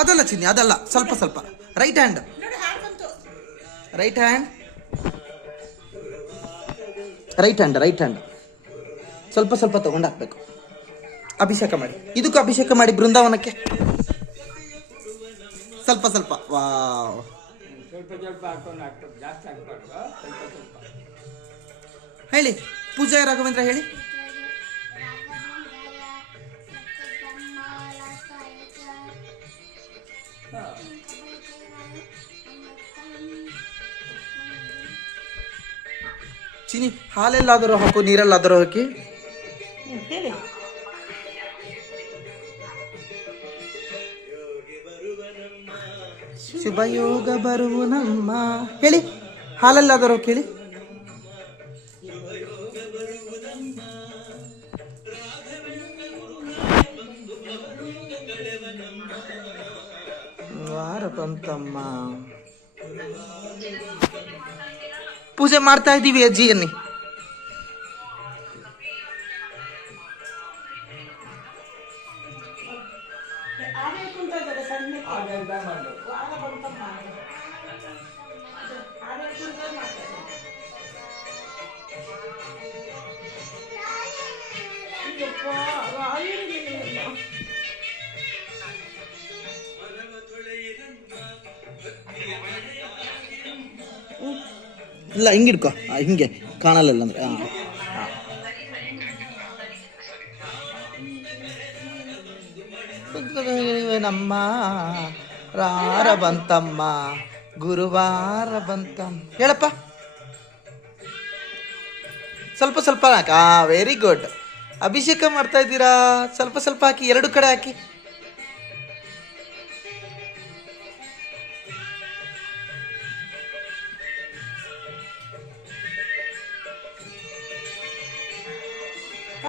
ಅದಲ್ಲ ಚಿನ್ನಿ, ಅದಲ್ಲ, ಸ್ವಲ್ಪ ಸ್ವಲ್ಪ. Right hand, right hand, right hand, right hand. ಸ್ವಲ್ಪ ಸ್ವಲ್ಪ ತಗೊಂಡು ಹಾಕ್ಬೇಕು. ಅಭಿಷೇಕ ಮಾಡಿ, ಇದಕ್ಕೂ ಅಭಿಷೇಕ ಮಾಡಿ ಬೃಂದಾವನಕ್ಕೆ. ಸ್ವಲ್ಪ ಸ್ವಲ್ಪ. ವಾವ್. ಹೇಳಿ ಪೂಜಾ ರಾಘವೇಂದ್ರ ಹೇಳಿ. ಚಿನಿ, ಹಾಲೆಲ್ಲಾದರೂ ಹಾಕು, ನೀರಲ್ಲಾದರೂ ಹಾಕಿ. ಹೇಳಿ. ಶುಭಯೋಗ ಬರುವನಮ್ಮ ಹೇಳಿ. ಹಾಲಲ್ಲಾದರೂ ಕೇಳಿ. ವಾರ ಬಂತಮ್ಮ. ಪೂಜೆ ಮಾಡ್ತಾ ಇದ್ದೀವಿ ಅಜ್ಜಿ ಅನ್ನಿ. ಇಲ್ಲ, ಹಿಂಗಿಡ್ಕೊ, ಹಿಂಗೆ ಕಾಣಲ್ಲ ಅಂದ್ರೆ. ನಮ್ಮ ರಾರ ಬಂತಮ್ಮ, ಗುರುವಾರ ಬಂತಮ್ಮ. ಹೇಳಪ್ಪ, ಸ್ವಲ್ಪ ಸ್ವಲ್ಪ ಹಾಕಿ. Very good. ಅಭಿಷೇಕ ಮಾಡ್ತಾ ಇದ್ದೀರಾ, ಸ್ವಲ್ಪ ಸ್ವಲ್ಪ ಹಾಕಿ, ಎರಡು ಕಡೆ ಹಾಕಿ.